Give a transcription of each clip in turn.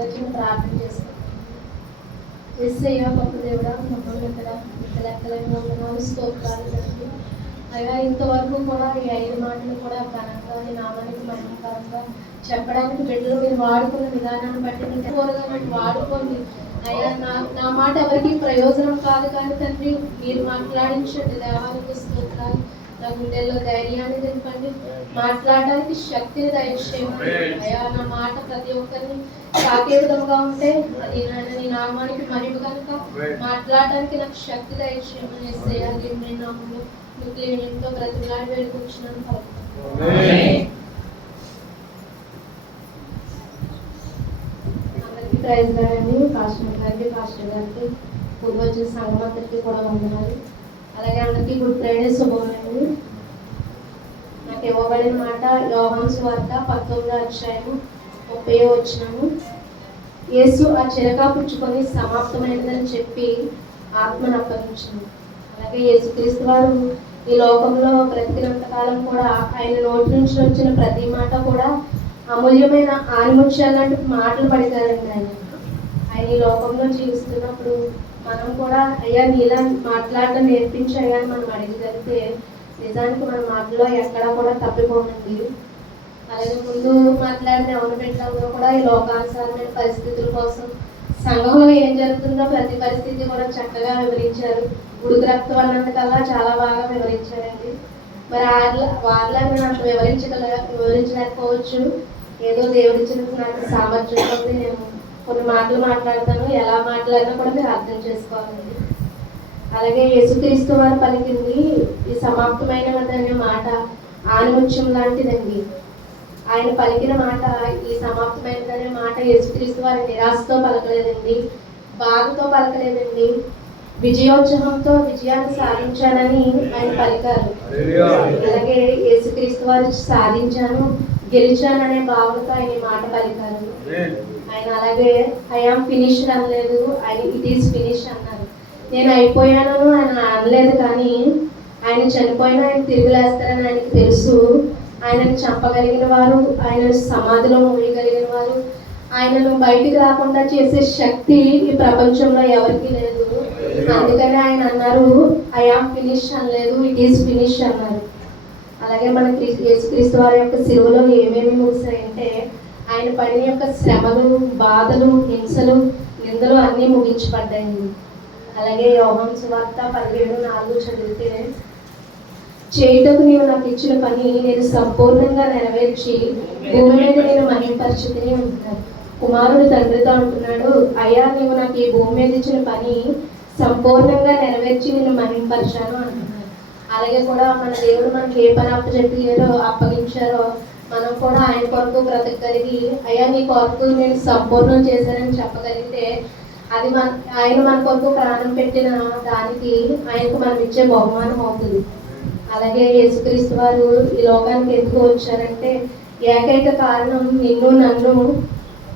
వచ్చిన ప్రార్థన చేసుకుంటాం. యేసయ్య గొప్ప దేవుడా, మహోన్నతుడా, లెక్కలేని వందనాలు, స్తోత్రాలు తండ్రి. అయ్యా ఇంతవరకు కూడా ఈ 5 మాటలు కూడా ఘనంగా నీ నామానికి మహిమకరంగా చెప్పడానికి బిడ్డలు మీరు వాడుకున్న విధానాన్ని బట్టి మీకు కోరగా వాడుకోండి. అయ్యా నా మాట ఎవరికి ప్రయోజనం కాదు కానీ తండ్రి మీరు మాట్లాడించండి. దేవానికి స్తోత్రాలు. నా గుండెల్లో ధైర్యాన్ని నింపండి, మాట్లాడడానికి శక్తిని దయచేయండి. అయ్యా నా మాట ప్రతి ఒక్కరిని తాకే విధంగా ఉంటే అది నీ నామానికి మహిమ కనుక మాట్లాడడానికి నాకు శక్తి దయచేయమని యేసయ్య నీ నామములో ఎంతో బ్రతిలాడి వేడుకొచ్చున్నాను. అందరికీ ప్రైజ్ గారండి, పాస్టర్ గారికి పూర్వజ సంఘం అందరికీ కూడా వందనాలు. అలాగే అందరికీ గుడ్ ఫ్రైడే శుభములండి. నాకు ఇవ్వబడిన మాట యోహాను సువార్త 19వ అధ్యాయము 30వ వచనము. యేసు ఆ చిరక పుచ్చుకొని సమాప్తమైనదని చెప్పి ఆత్మను అప్పగించింది. అలాగే యేసుక్రీస్తు వారు ఈ లోకంలో బ్రతికినంత కాలం కూడా ఆయన నోటి నుంచి వచ్చిన ప్రతి మాట కూడా అమూల్యమైన ఆనిముత్యాలు లాంటి మాటలు పడతారండి. ఆయన ఈ లోకంలో జీవిస్తున్నప్పుడు మనం కూడా అయ్యా నీలా మాట్లాడడం నేర్పించయ్యా అని మనం అడిగగలిగితే నిజానికి మన మాటలో ఎక్కడా కూడా తప్పిపోనండి. అలాగే ముందు మాట్లాడిన ఎవరి బిడ్డలందరూ కూడా ఈ లోకానుసారమైన పరిస్థితుల కోసం సంఘంలో ఏం జరుగుతుందో ప్రతి పరిస్థితి కూడా చక్కగా వివరించారు. ఉడుకు రక్తం అన్నందుకల్లా చాలా బాగా వివరించారండి. మరి వారిలాగా నాకు వివరించలేకపోవచ్చు. ఏదో దేవుడిచ్చిన నాకు సామర్థ్యం ఉంది, నేను కొన్ని మాటలు మాట్లాడతాను. ఎలా మాట్లాడినా కూడా మీరు అర్థం చేసుకోవాలండి. అలాగే యేసుక్రీస్తు వారు పలికింది ఈ సమాప్తమైన మాట ఆనిముత్యం లాంటిదండి. ఆయన పలికిన మాట ఈ సమాప్తమైనదనే మాట యేసుక్రీస్తు వారి నిరాశతో పలకలేదండి, బాధతో పలకలేదండి, విజయోత్సవంతో విజయాన్ని సాధించానని ఆయన పలికారు. అలాగే యేసుక్రీస్తు వారు సాధించాను, గెలిచాననే భావనతో ఆయన మాట పలికారు. ఆయన అలాగే ఐ యామ్ ఫినిష్డ్ అనలేదు, ఆయన ఇట్ ఈస్ ఫినిష్ అన్నారు. నేను అయిపోయాను ఆయన అనలేదు, కానీ ఆయన చనిపోయినా ఆయన తిరిగి లేస్తారని ఆయనకు తెలుసు. ఆయనను చంపగలిగిన వారు, ఆయనను సమాధిలో మోయగలిగిన వారు, ఆయనను బయటికి రాకుండా చేసే శక్తి ఈ ప్రపంచంలో ఎవరికీ లేదు. అందుకని ఆయన అన్నారు ఐ యామ్ ఫినిష్ అనలేదు, ఇట్ ఈస్ ఫినిష్ అన్నారు. అలాగే మన యేసుక్రీస్తు వారి యొక్క సిలువలో ఏమేమి ముగిసాయంటే ఆయన పడిన యొక్క శ్రమలు, బాధలు, హింసలు, నిందలు అన్నీ ముగించబడ్డాయి. అలాగే యోహాను సువార్త 17:4 చదివితే చేయుటకు నీవు నాకు ఇచ్చిన పని నేను సంపూర్ణంగా నెరవేర్చి భూమి మీద నేను మహిమపరచుకుని ఉంటున్నాను. కుమారుడు తండ్రితో అంటున్నాడు, అయ్యా నీవు నాకు ఈ భూమి మీద ఇచ్చిన పని సంపూర్ణంగా నెరవేర్చి నేను మహిమపరిచాను అంటున్నాను. అలాగే కూడా మన దేవుడు మనకి ఏ పని అప్పగించారో మనం కూడా ఆయన కొరకు బ్రతకగలిగి అయ్యా నీ కొరకు నేను సంపూర్ణం చేశానని చెప్పగలిగితే అది ఆయన మన కొరకు ప్రాణం పెట్టిన దానికి ఆయనకు మనం ఇచ్చే బహుమానం అవుతుంది. అలాగే యేసుక్రీస్తు వారు ఈ లోకానికి ఎందుకు వచ్చారంటే ఏకైక కారణం నిన్ను నన్ను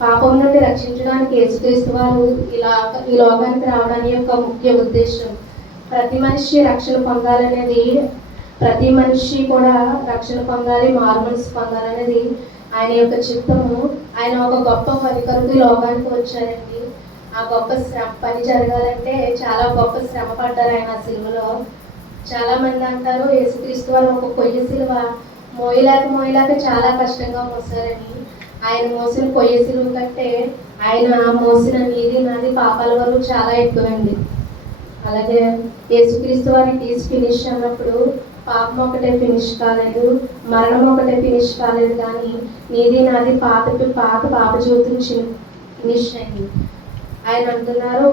పాపం నుండి రక్షించడానికి యేసుక్రీస్తు వారు ఈ లోకానికి రావడానికి యొక్క ముఖ్య ఉద్దేశం. ప్రతి మనిషి రక్షణ పొందాలనేది, ప్రతి మనిషి కూడా రక్షణ పొందాలి, మారుమనసు పొందాలనేది ఆయన యొక్క చిత్తము. ఆయన ఒక గొప్ప పని కొరకు ఈ లోకానికి వచ్చారండి. ఆ గొప్ప పని జరగాలంటే చాలా గొప్ప శ్రమ పడ్డారు ఆయన ఆ సిలువలో. చాలా మంది అంటారు యేసుక్రీస్తు వారు ఒక కొయ్య సిలువ మోయలేక చాలా కష్టంగా మోసారని. ఆయన మోసిన కొయ్య సిలువ కంటే ఆయన మోసిన నీది నాది పాపాల వరకు చాలా ఎక్కువండి. అలాగే యేసుక్రీస్తు వారి ఈజ్ ఫినిష్ అన్నప్పుడు పాపం ఒకటే ఫినిష్ కాలేదు, మరణం ఒకటే ఫినిష్ కాలేదు, కానీ నీది నాది పాప జీవితం ఫినిష్ అయింది. ఆయన అంటున్నారు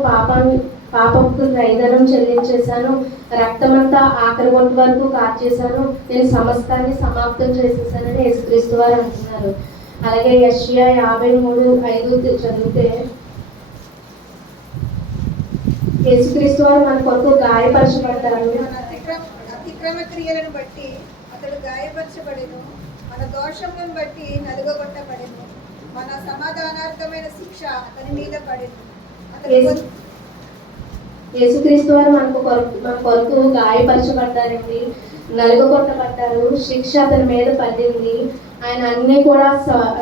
పాపకు రైదనం చెల్లించేశాను, రక్తమంతా ఆఖరి ఒంటి వరకు కార్చేశాను, నేను సమస్తాన్ని సమాప్తం చేసేసానని యేసుక్రీస్తు వారు అంటున్నారు. అలాగే యెషయా 53:5 చదివితే యేసుక్రీస్తు వారు మన కొరకు గాయపరచబడ్డారు. అతిక్రమ క్రియలను బట్టి అతడు గాయపరచబడెను, మన దోషములను బట్టి నలుగగొట్టబడెను, మన సమాధానార్థమైన శిక్ష అతని మీద పడెను. యేసుక్రీస్తు వారు మన కొరకు గాయపరచబడ్డారండి, నలుగగొట్టబడ్డారు, శిక్ష అతని మీద పడింది. ఆయన అన్ని కూడా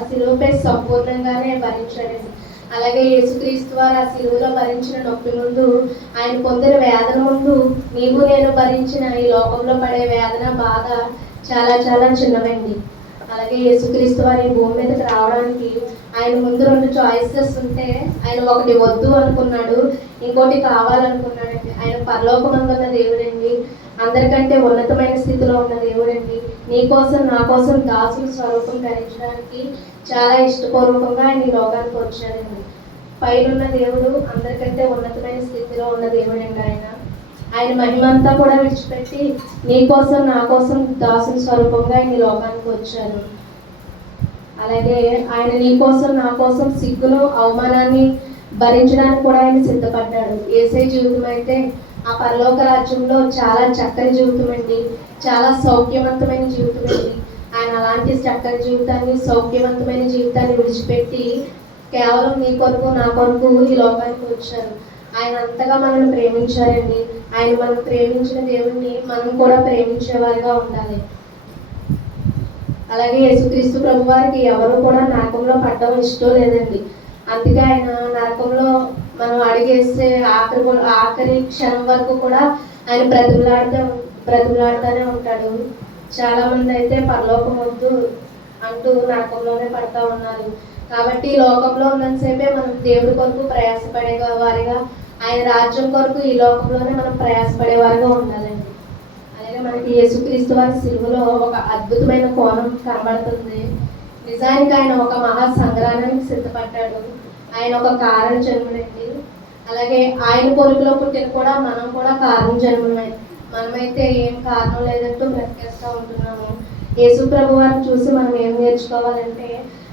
శిలువపై సంపూర్ణంగానే భరించాడండి. అలాగే యేసుక్రీస్తు వారు ఆ శిలువలో భరించిన నొప్పి ముందు, ఆయన పొందిన వేదన ముందు, నీవు నేను భరించిన ఈ లోకంలో పడే వేదన బాధ చాలా చాలా చిన్నవండి. అలాగే యేసుక్రీస్తు వారి భూమి మీదకి రావడానికి ఆయన ముందు 2 చాయిసెస్ ఉంటే ఆయన ఒకటి వద్దు అనుకున్నాడు, ఇంకోటి కావాలనుకున్నాడండి. ఆయన పరలోకమందున్న దేవుడండి, అందరికంటే ఉన్నతమైన స్థితిలో ఉన్న దేవుడండి. నీ కోసం నా కోసం దాసుల స్వరూపం ధరించడానికి చాలా ఇష్టపూర్వకంగా ఆయన ఈ లోకానికి వచ్చాడండి. పైనున్న దేవుడు, అందరికంటే ఉన్నతమైన స్థితిలో ఉన్న దేవుడండి. ఆయన మహిమంతా కూడా విడిచిపెట్టి నీ కోసం నా కోసం దాసుని స్వరూపంగా ఆయన ఈ లోకానికి వచ్చారు. అలాగే ఆయన నీ కోసం నా కోసం సిగ్గును అవమానాన్ని భరించడానికి కూడా ఆయన సిద్ధపడ్డాడు. యేసయ్య జీవితం అయితే ఆ పరలోక రాజ్యంలో చాలా చక్కని జీవితం అండి, చాలా సౌఖ్యవంతమైన జీవితం అండి. ఆయన అలాంటి చక్కని జీవితాన్ని, సౌఖ్యవంతమైన జీవితాన్ని విడిచిపెట్టి కేవలం నీ కొరకు నా కొరకు ఈ లోకానికి వచ్చారు. ఆయన అంతగా మనల్ని ప్రేమించారండి. ఆయన మనం ప్రేమించిన దేవుణ్ణి మనం కూడా ప్రేమించేవారిగా ఉండాలి. అలాగే యేసుక్రీస్తు ప్రభు వారికి ఎవరు కూడా నరకంలో పడడం ఇష్టం లేదండి. అందుకే ఆయన నరకంలో మనం అడిగేస్తే ఆఖరి క్షణం వరకు కూడా ఆయన బ్రతిమలాడుతూనే ఉంటాడు. చాలా మంది అయితే పరలోకం వద్దు అంటూ నరకంలోనే పడతా ఉన్నారు. కాబట్టి ఈ లోకంలో ఉన్నంతసేపే మనం దేవుడి కొరకు ప్రయాసపడే వారిగా, ఆయన రాజ్యం కొరకు ఈ లోకంలోనే మనం ప్రయాసపడే వారిగా ఉండాలండి. అలాగే మనకి యేసుక్రీస్తు వారి సిలువలో ఒక అద్భుతమైన కోణం కనబడుతుంది. నిజానికి ఆయన ఒక మహా సంగ్రామానికి సిద్ధపడ్డాడు. ఆయన ఒక కారణ జన్ముడండి. అలాగే ఆయన కొడుకులో పుట్టిన కూడా మనం కూడా కారణ జన్మమే. మనమైతే ఏం కారణం లేదంటూ బ్రతికేస్తూ ఉంటున్నాము. యేసు ప్రభు వారిని చూసి మనం ఏం నేర్చుకోవాలంటే,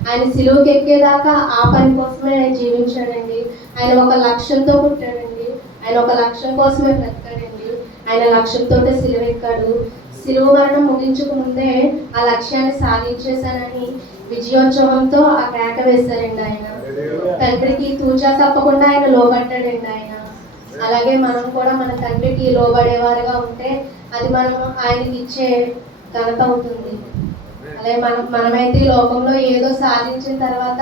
ఆయన సిలువకి ఎక్కేదాకా ఆ పని కోసమే ఆయన జీవించాడండి. ఆయన ఒక లక్ష్యంతో పుట్టాడండి, ఆయన ఒక లక్ష్యం కోసమే బ్రతికాడండి. ఆయన లక్ష్యంతో సిలువ ఎక్కాడు. సిలువ మరణం ముగించక ముందే ఆ లక్ష్యాన్ని సాధించేశానని విజయోత్సవంతో ఆ కేక వేశారండి. ఆయన తండ్రికి తూచా తప్పకుండా ఆయన లోబడ్డాడండి. ఆయన అలాగే మనం కూడా మన తండ్రికి లోబడేవారుగా ఉంటే అది మనం ఆయనకి ఇచ్చే ఘనత అవుతుంది. అలాగే మనమైతే ఈ లోకంలో ఏదో సాధించిన తర్వాత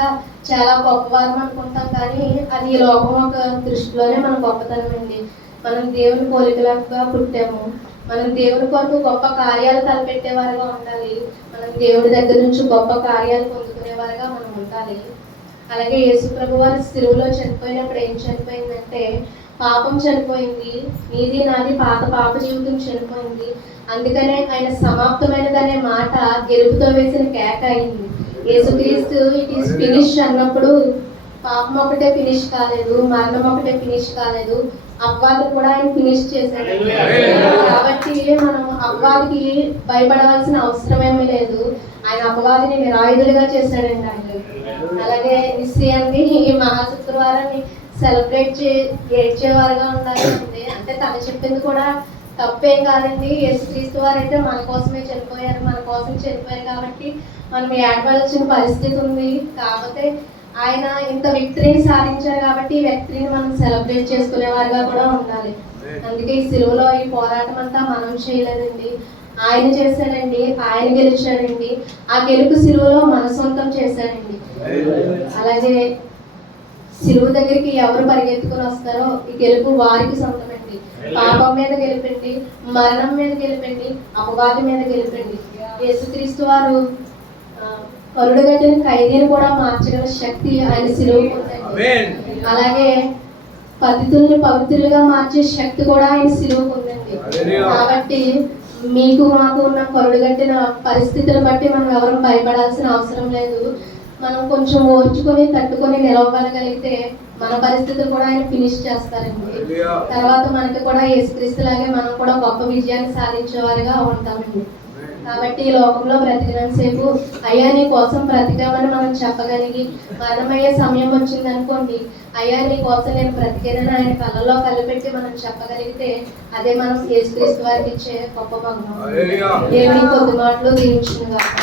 చాలా గొప్పవారం అనుకుంటాం, కానీ అది ఈ లోకం ఒక దృష్టిలోనే మన గొప్పతనం అండి. మనం దేవుని పోలికలుగా పుట్టాము. మనం దేవుని కొరకు గొప్ప కార్యాలు తలపెట్టేవారుగా ఉండాలి. మనం దేవుడి దగ్గర నుంచి గొప్ప కార్యాలు పొందుకునేవారుగా మనం ఉండాలి. అలాగే యేసు ప్రభు వారి సిలువలో చనిపోయినప్పుడు ఏం చనిపోయిందంటే, పాపం చనిపోయింది, నీది నాది పాప జీవితం చనిపోయింది. అందుకనే ఆయన సమాప్తమైనదనే మాట గెలుపుతో వేసిన కేక అయింది. యేసుక్రీస్తు ఇట్ ఈస్ ఫినిష్ అన్నప్పుడు పాపం ఒకటే ఫినిష్ కాలేదు, మరణం ఒకటే ఫినిష్ కాలేదు, అపవాది కూడా ఆయన ఫినిష్ చేశాడు. కాబట్టి మనం అపవాదికి భయపడవలసిన అవసరం ఏమీ లేదు. ఆయన అపవాదిని నిరాయుధులుగా చేశాడండి ఆయన. అలాగే నిశ్చయాన్ని ఈ మహాశుక్రవారాన్ని సెలబ్రేట్ ఏడ్చేవారుగా ఉండాలి అంటే తను చెప్పింది కూడా తప్పేం కాదండి. యేసుక్రీస్తు వారు అయితే మన కోసమే చనిపోయారు, మన కోసం చనిపోయారు కాబట్టి మనం ఏడవలసిన పరిస్థితి ఉంది. కాకపోతే ఆయన ఇంత విక్టరీని సాధించారు కాబట్టి ఈ విక్టరీని మనం సెలబ్రేట్ చేసుకునేవారుగా కూడా ఉండాలి. అందుకే ఈ సిలువలో ఈ పోరాటం అంతా మనం చేయలేదండి, ఆయన చేశాడండి. ఆయన గెలిచాడండి. ఆ గెలుపు సిలువలో మన సొంతం చేశాడండి. అలాగే సిలువ దగ్గరికి ఎవరు పరిగెత్తుకుని వస్తారో ఈ గెలుపు వారికి సొంతమండి. పాపం మీద గెలిపండి, మరణం మీద గెలిపండి, అపవాది మీద గెలిపండి. యేసుక్రీస్తు వారు కరుడుగట్టిన ఖైదీని కూడా మార్చగల శక్తి ఆయన సిలువకు ఉందండి. అలాగే పతితుల్ని పవిత్రులుగా మార్చే శక్తి కూడా ఆయన సిలువకు ఉందండి. కాబట్టి మీకు మాకు ఉన్న కరుడుగట్టిన పరిస్థితులను బట్టి మనం ఎవరు భయపడాల్సిన అవసరం లేదు. మనం కొంచెం ఓర్చుకొని తట్టుకొని నిలవగలిగితే మన పరిస్థితులు కూడా ఆయన ఫినిష్ చేస్తారండి. తర్వాత మనకి కూడా యేసుక్రీస్తు లాగే మనం కూడా గొప్ప విజయాన్ని సాధించేవారుగా ఉంటామండి. కాబట్టి ఈ లోకంలో బ్రతికినంతసేపు అయ్యా నీ కోసం బ్రతికామని మనం చెప్పగలిగి, మరణమయ్యే సమయం వచ్చింది అనుకోండి, అయ్యా నీ కోసం నేను బ్రతికేనని ఆయన కళ్ళలో కలిపెట్టి మనం చెప్పగలిగితే అదే మనం యేసుక్రీస్తు వారికి ఇచ్చే గొప్ప భంగం. దేవుని కొద్ది మాటలు దీవించునుగాక.